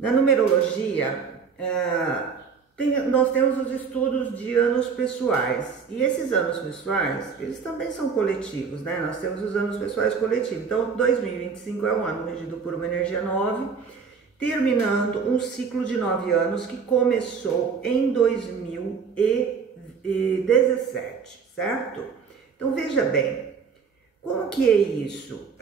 Na numerologia, nós temos os estudos de anos pessoais, e esses anos pessoais, eles também são coletivos, né? Nós temos os anos pessoais coletivos. Então, 2025 é um ano regido por uma energia 9, terminando um ciclo de 9 anos que começou em 2017, certo? Então, veja bem, como que é isso?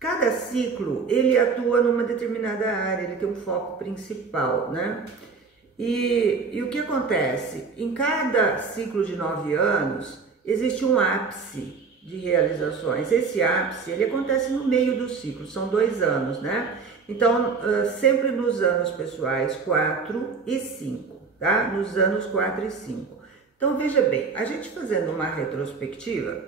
Cada ciclo, ele atua numa determinada área, ele tem um foco principal, né? E o que acontece? Em cada ciclo de 9 anos, existe um ápice de realizações. Esse ápice, ele acontece no meio do ciclo, são 2 anos, né? Então, sempre nos anos pessoais 4 e 5, tá? Nos anos 4 e 5. Então, veja bem, a gente fazendo uma retrospectiva,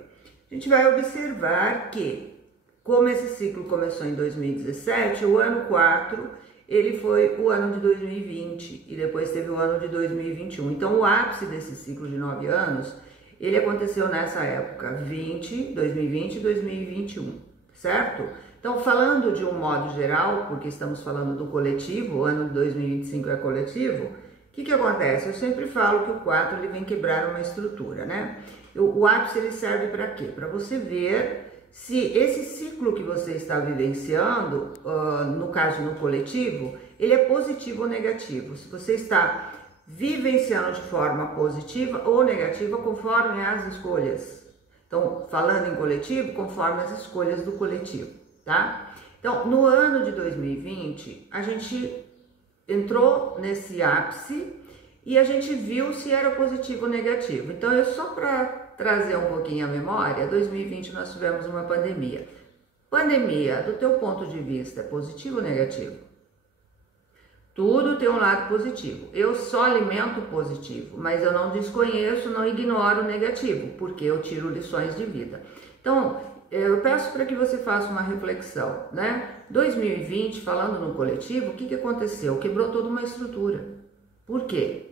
a gente vai observar que, como esse ciclo começou em 2017, o ano 4, ele foi o ano de 2020 e depois teve o ano de 2021. Então, o ápice desse ciclo de 9 anos, ele aconteceu nessa época, 2020 e 2021, certo? Então, falando de um modo geral, porque estamos falando do coletivo, o ano de 2025 é coletivo, o que acontece? Eu sempre falo que o 4 ele vem quebrar uma estrutura, né? O ápice ele serve para quê? Para você ver se esse ciclo que você está vivenciando, no caso no coletivo, ele é positivo ou negativo. Se você está vivenciando de forma positiva ou negativa conforme as escolhas. Então, falando em coletivo, conforme as escolhas do coletivo, tá? Então, no ano de 2020, a gente entrou nesse ápice e a gente viu se era positivo ou negativo. Então, só para trazer um pouquinho a memória, 2020 nós tivemos uma pandemia. Pandemia, do teu ponto de vista, é positivo ou negativo? Tudo tem um lado positivo. Eu só alimento o positivo, mas eu não desconheço, não ignoro o negativo, porque eu tiro lições de vida. Então, eu peço para que você faça uma reflexão, né? 2020, falando no coletivo, o que aconteceu? Quebrou toda uma estrutura. Por quê?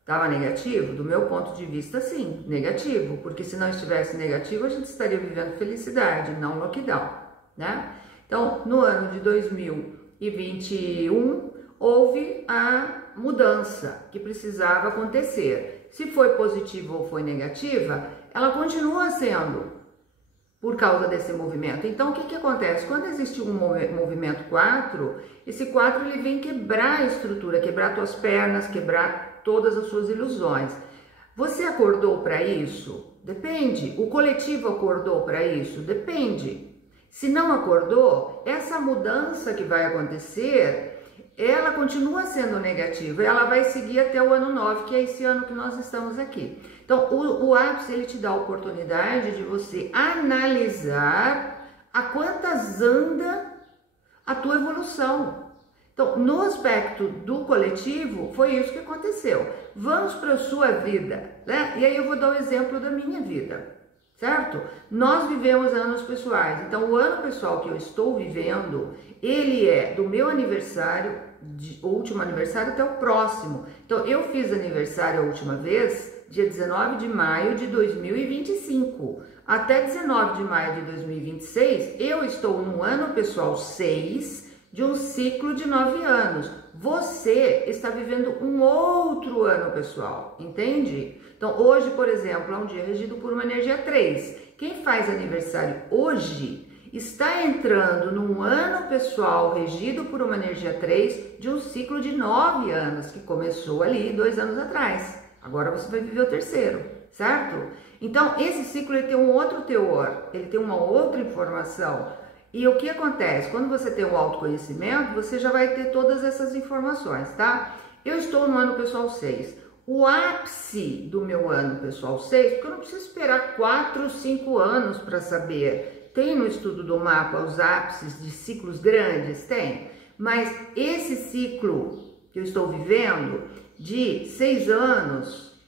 Estava negativo? Do meu ponto de vista, sim, negativo, porque se não estivesse negativo, a gente estaria vivendo felicidade, não lockdown, né? Então, no ano de 2021, houve a mudança que precisava acontecer. Se foi positiva ou foi negativa, ela continua sendo por causa desse movimento. Então, o que acontece? Quando existe um movimento 4, esse 4 ele vem quebrar a estrutura, quebrar tuas pernas, quebrar todas as suas ilusões. Você acordou para isso? Depende. O coletivo acordou para isso? Depende. Se não acordou, essa mudança que vai acontecer, ela continua sendo negativa, ela vai seguir até o ano 9, que é esse ano que nós estamos aqui. Então, o ápice, ele te dá a oportunidade de você analisar a quantas anda a tua evolução. Então, no aspecto do coletivo, foi isso que aconteceu. Vamos para a sua vida, né? E aí eu vou dar o exemplo da minha vida, certo? Nós vivemos anos pessoais. Então, o ano pessoal que eu estou vivendo, ele é do meu aniversário, último aniversário, até o próximo. Então, eu fiz aniversário a última vez, dia 19 de maio de 2025. Até 19 de maio de 2026, eu estou no ano pessoal 6, de um ciclo de 9 anos. Você está vivendo um outro ano pessoal, entende? Então, hoje, por exemplo, é um dia regido por uma energia 3. Quem faz aniversário hoje está entrando num ano pessoal regido por uma energia 3 de um ciclo de 9 anos, que começou ali 2 anos atrás. Agora você vai viver o terceiro, certo? Então, esse ciclo ele tem um outro teor, ele tem uma outra informação. E o que acontece? Quando você tem o autoconhecimento, você já vai ter todas essas informações, tá? Eu estou no ano pessoal 6. O ápice do meu ano pessoal 6, porque eu não preciso esperar 4, 5 anos para saber. Tem no estudo do mapa os ápices de ciclos grandes? Tem. Mas esse ciclo que eu estou vivendo, de 6 anos,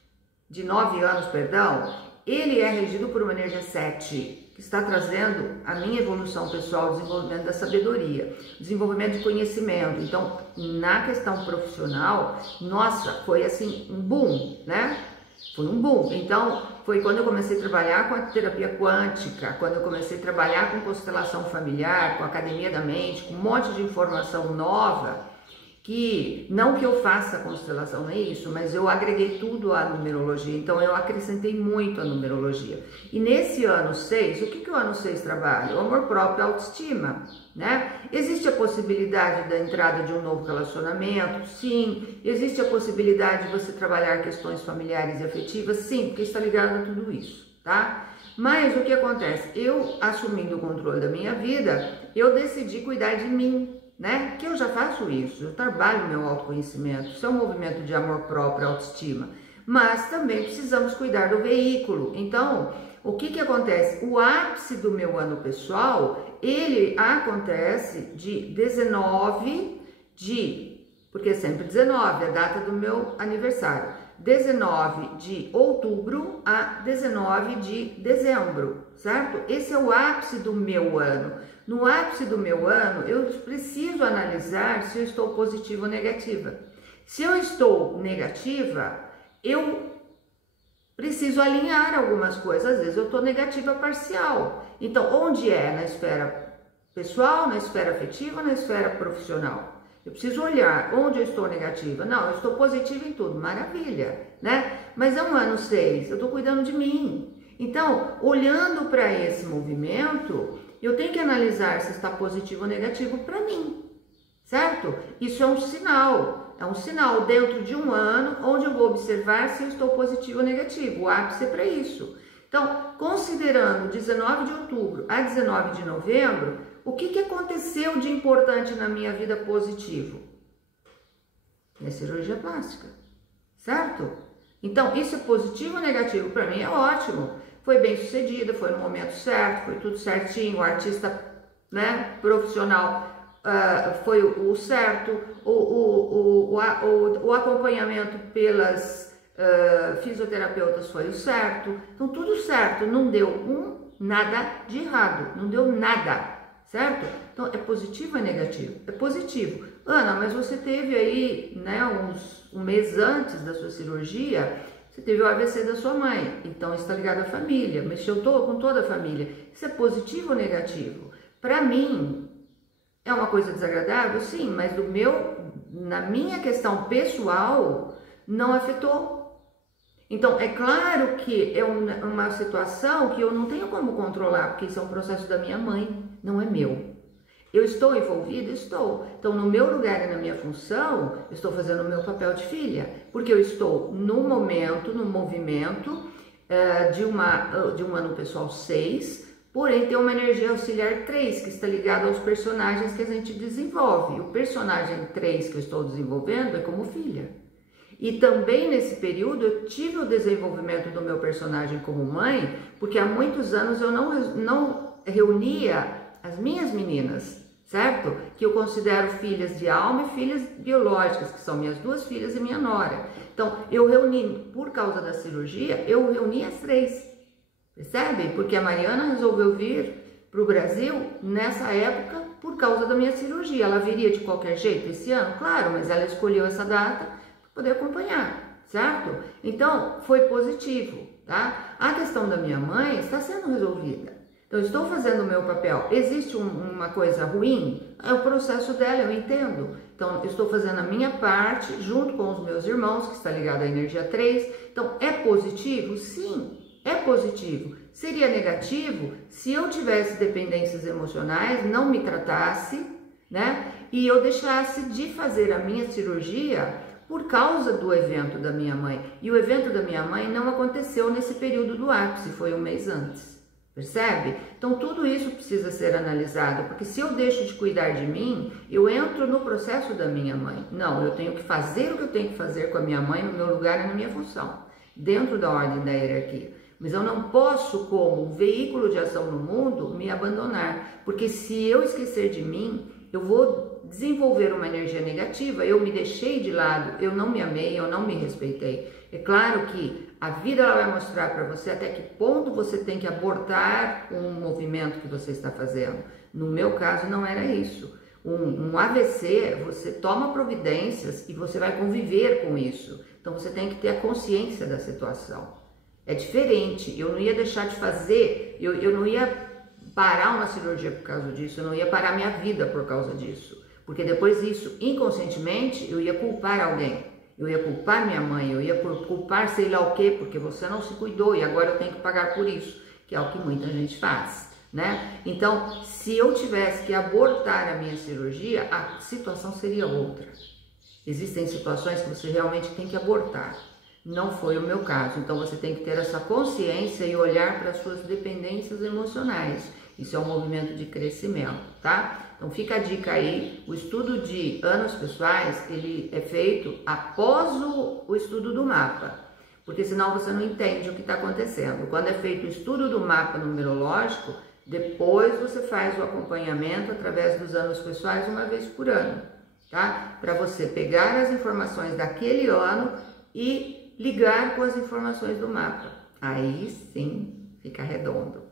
de 9 anos, perdão, ele é regido por uma energia 7, que está trazendo a minha evolução pessoal, o desenvolvimento da sabedoria, desenvolvimento de conhecimento. Então, na questão profissional, nossa, foi assim um boom, né? Foi um boom. Então, foi quando eu comecei a trabalhar com a terapia quântica, quando eu comecei a trabalhar com constelação familiar, com a academia da mente, com um monte de informação nova, que não que eu faça constelação, não é isso, mas eu agreguei tudo à numerologia, então eu acrescentei muito à numerologia. E nesse ano 6, o que o ano 6 trabalha? O amor próprio e a autoestima, né? Existe a possibilidade da entrada de um novo relacionamento? Sim. Existe a possibilidade de você trabalhar questões familiares e afetivas? Sim, porque está ligado a tudo isso, tá? Mas o que acontece? Eu, assumindo o controle da minha vida, eu decidi cuidar de mim, né? Que eu já faço isso, eu trabalho meu autoconhecimento, isso é um movimento de amor próprio, autoestima, mas também precisamos cuidar do veículo. Então, o que acontece? O ápice do meu ano pessoal, ele acontece de 19 de, porque é sempre 19, a data do meu aniversário, 19 de outubro a 19 de dezembro, certo? Esse é o ápice do meu ano. No ápice do meu ano, eu preciso analisar se eu estou positiva ou negativa. Se eu estou negativa, eu preciso alinhar algumas coisas. Às vezes eu estou negativa parcial. Então, onde é? Na esfera pessoal, na esfera afetiva, na esfera profissional? Eu preciso olhar onde eu estou negativa. Não, eu estou positiva em tudo. Maravilha, né? Mas é um ano 6, eu estou cuidando de mim. Então, olhando para esse movimento, eu tenho que analisar se está positivo ou negativo para mim, certo? Isso é um sinal dentro de um ano onde eu vou observar se eu estou positivo ou negativo. O ápice é para isso. Então, considerando 19 de outubro a 19 de novembro, o que aconteceu de importante na minha vida positivo? É cirurgia plástica, certo? Então, isso é positivo ou negativo? Para mim é ótimo. Foi bem sucedida, foi no momento certo, foi tudo certinho, o artista, né, profissional foi o certo, o acompanhamento pelas fisioterapeutas foi o certo, então tudo certo, não deu nada de errado, não deu nada, certo? Então é positivo ou é negativo? É positivo. Ana, mas você teve aí, né, um mês antes da sua cirurgia, você teve o AVC da sua mãe, então está ligado à família, mexeu com toda a família. Isso é positivo ou negativo? Para mim, é uma coisa desagradável? Sim, mas na minha questão pessoal, não afetou. Então, é claro que é uma situação que eu não tenho como controlar, porque isso é um processo da minha mãe, não é meu. Eu estou envolvida? Estou. Então, no meu lugar e na minha função, eu estou fazendo o meu papel de filha, porque eu estou no momento, no movimento de um ano pessoal 6, porém tem uma energia auxiliar 3, que está ligada aos personagens que a gente desenvolve. O personagem 3 que eu estou desenvolvendo é como filha. E também nesse período eu tive o desenvolvimento do meu personagem como mãe, porque há muitos anos eu não reunia as minhas meninas, certo? Que eu considero filhas de alma e filhas biológicas, que são minhas 2 filhas e minha nora. Então, eu reuni, por causa da cirurgia, eu reuni as 3, percebe? Porque a Mariana resolveu vir para o Brasil nessa época por causa da minha cirurgia. Ela viria de qualquer jeito esse ano? Claro, mas ela escolheu essa data para poder acompanhar, certo? Então, foi positivo, tá? A questão da minha mãe está sendo resolvida. Então, eu estou fazendo o meu papel. Existe uma coisa ruim? É o processo dela, eu entendo. Então, eu estou fazendo a minha parte junto com os meus irmãos, que está ligado à energia 3. Então, é positivo? Sim, é positivo. Seria negativo se eu tivesse dependências emocionais, não me tratasse, né? E eu deixasse de fazer a minha cirurgia por causa do evento da minha mãe. E o evento da minha mãe não aconteceu nesse período do ápice, foi um mês antes. Percebe? Então tudo isso precisa ser analisado, porque se eu deixo de cuidar de mim, eu entro no processo da minha mãe. Não, eu tenho que fazer o que eu tenho que fazer com a minha mãe no meu lugar e na minha função, dentro da ordem da hierarquia. Mas eu não posso, como veículo de ação no mundo, me abandonar, porque se eu esquecer de mim, eu vou desenvolver uma energia negativa, eu me deixei de lado, eu não me amei, eu não me respeitei. É claro que a vida ela vai mostrar para você até que ponto você tem que abortar um movimento que você está fazendo. No meu caso não era isso. Um AVC, você toma providências e você vai conviver com isso. Então você tem que ter a consciência da situação. É diferente, eu não ia deixar de fazer, eu não ia parar uma cirurgia por causa disso, eu não ia parar minha vida por causa disso. Porque depois disso, inconscientemente, eu ia culpar alguém. Eu ia culpar minha mãe, eu ia culpar sei lá o quê, porque você não se cuidou e agora eu tenho que pagar por isso, que é o que muita gente faz, né? Então, se eu tivesse que abortar a minha cirurgia, a situação seria outra. Existem situações que você realmente tem que abortar. Não foi o meu caso, então você tem que ter essa consciência e olhar para as suas dependências emocionais. Isso é um movimento de crescimento, tá? Então fica a dica aí, o estudo de anos pessoais, ele é feito após o estudo do mapa, porque senão você não entende o que está acontecendo. Quando é feito o estudo do mapa numerológico, depois você faz o acompanhamento através dos anos pessoais uma vez por ano, tá? Para você pegar as informações daquele ano e ligar com as informações do mapa. Aí sim fica redondo.